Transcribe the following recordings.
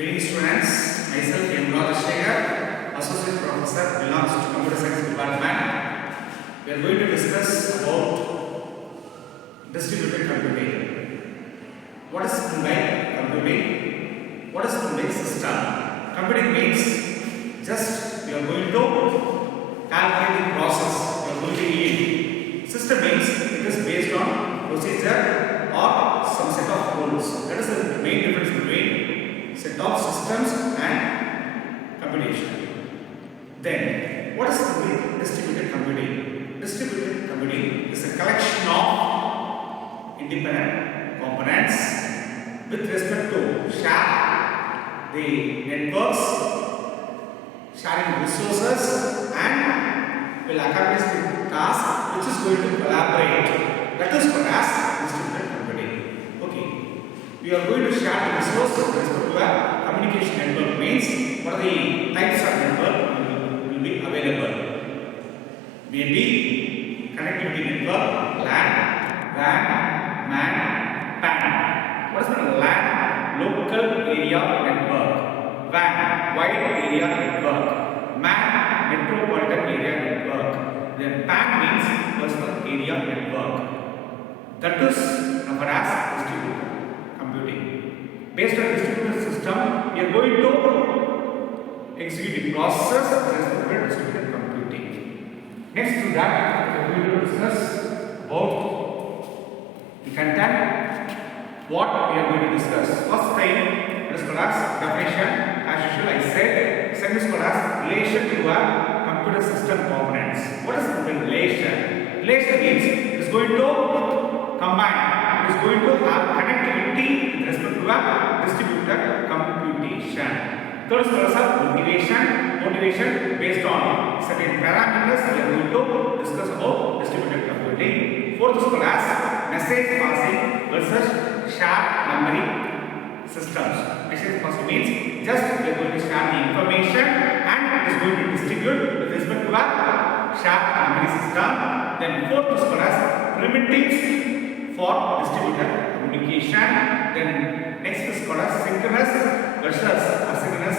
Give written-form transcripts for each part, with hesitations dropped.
Good evening students, myself M. Rajashekar, Associate Professor, belongs to Computer Science Department. We are going to discuss about distributed computing. What is meant by computing? What is meant by system? Computing means just we are going to calculate the process, we are going to yield. System means it is based on procedure or some set of rules. That is the main difference between set of systems and computation. Then, what is distributed computing? Distributed computing is a collection of independent components with respect to share the networks, sharing resources, and will accomplish the task which is going to collaborate. That is called as distributed computing. Okay. We are going to share the resource with respect to a communication network. Means what are the types of network will be available? Maybe connectivity network, LAN, WAN, MAN, PAN. What is the LAN? Local area network. WAN, wide area network. MAN, metropolitan area network. Then PAN means personal area network. That is known as distributed computing. Based on distributed system, we are going to execute the process with distributed computing. Next to that, we are going to discuss about the content. What we are going to discuss. First thing, it is called as definition. As usual, I said, second is called as relation to a computer system components. What is the relation? Relation means it is going to combine. It is going to have connectivity with respect to a distributed computation. Third is called as motivation. Motivation based on certain parameters we are going to discuss about distributed computing. Fourth is called as message passing versus shared memory systems. Message passing means just we are going to share the information and it is going to distribute with respect to a shared memory system. Then fourth is called as primitives for distributed communication. Then next is called as synchronous versus asynchronous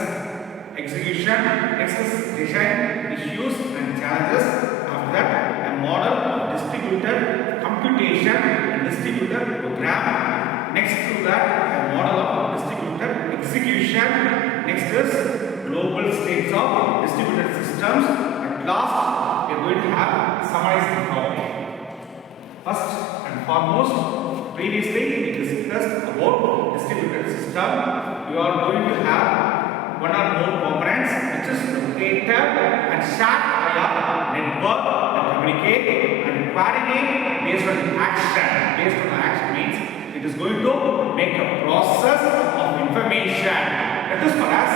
execution. Next is design issues and challenges. After that, a model of distributed computation and distributed program. Next to that, a model of distributed execution. Next is global states of distributed systems. At last, we are going to have summarized the topic. First and foremost, previously we discussed about distributed system. You are going to have one or more components which is located and shared via network that communicate and coordinate based on action. Based on action means it is going to make a process of information. That is called as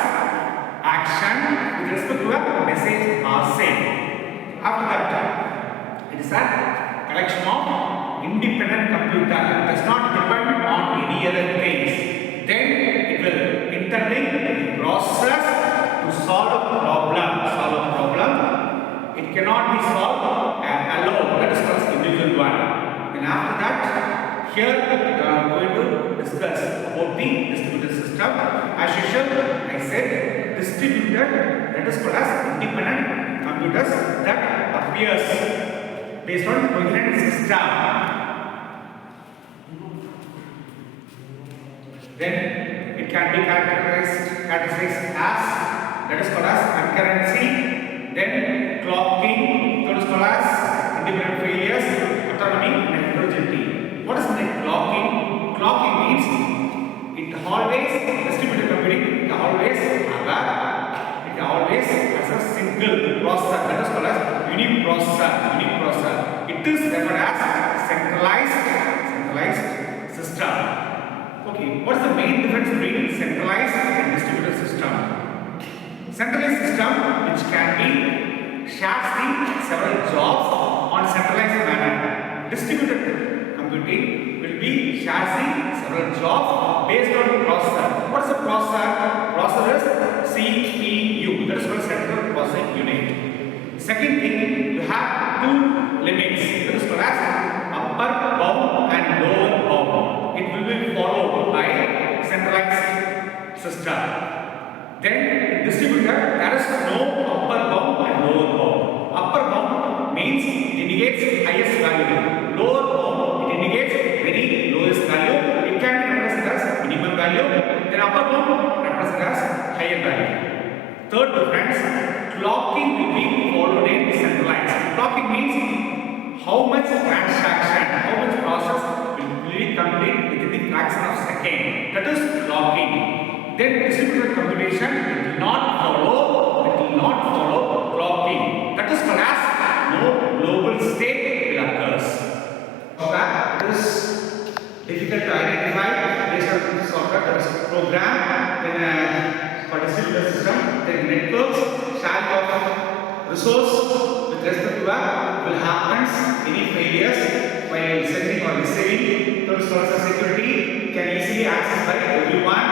action with respect to a message passing. After that, it is a collection of independent computer. It does not depend on any other things. Then it will interlink the process to solve a problem. It cannot be solved alone. That is called as individual one. Then after that, here we are going to discuss about the distributed system. As usual, I said distributed, that is called as independent computers that appears based on coherent system. Then it can be characterized as, that is called as concurrency. Then clocking, that is called as independent failures, autonomy, and heterogeneity. What is the clocking? Clocking means it always distributed computing. It always has a single processor. That is called as uniprocessor. It is referred as centralized system. Okay, what is the main difference between centralized and distributed system? Centralized system, which can be shares the several jobs on centralized manner. Distributed computing will be shares the several jobs based on processor. What is the processor? Processor is CPU. That is called central processing unit. Second thing, you have two limits. That is called as upper bound and lower bound. It will be followed by centralized system. system. Then distributor, there is no upper bound and lower bound. Upper bound means it indicates highest value. Lower bound, it indicates very lowest value. It can be represented as minimum value. Then upper bound represented as higher value. Third difference, clocking will be followed in centralized. Clocking means how much transaction, how much process will be complete within the fraction of second. That is clocking. Then distributed computation will not follow clocking. That is called as no global state will occurs. Software, it is difficult to identify based on the software. That is program. Then for distributed system, then networks, sharing of resource with respect to will happen any failures while sending or receiving. Third source of security can easily accessed by everyone.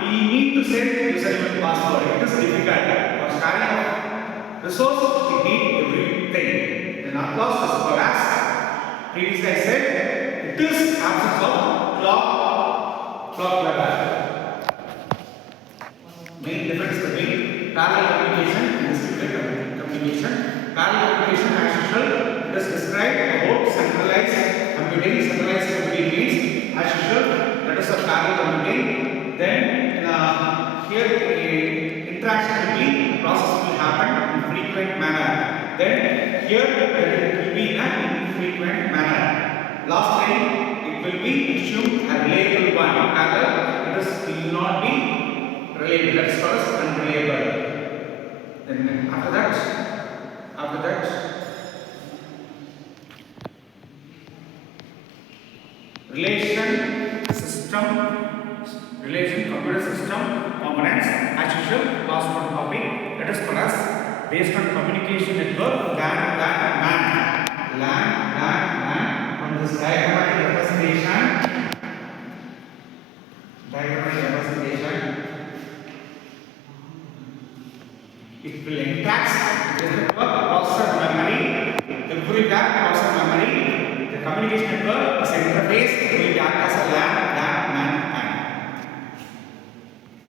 We need to send username and password. It is difficult. For sharing of resource, we need everything. The not loss is called as previously I said it is absence of clock level. Main difference between parallel communication and distributed communication. Parallel communication as usual it is described about centralized computing. Centralized computing means as usual that is a parallel computing. Then here interaction will be process will happen in frequent manner. Then here it will be in an infrequent manner. Last line it will be assumed a reliable one. Parallel it will not be reliable. That's called as unreliable. Then after that relation computer system components as usual last one topic that is called as based on communication network LAN on this diagrammatic representation it will interact with the processor memory. Every processor memory the communication network is interface will act as a LAN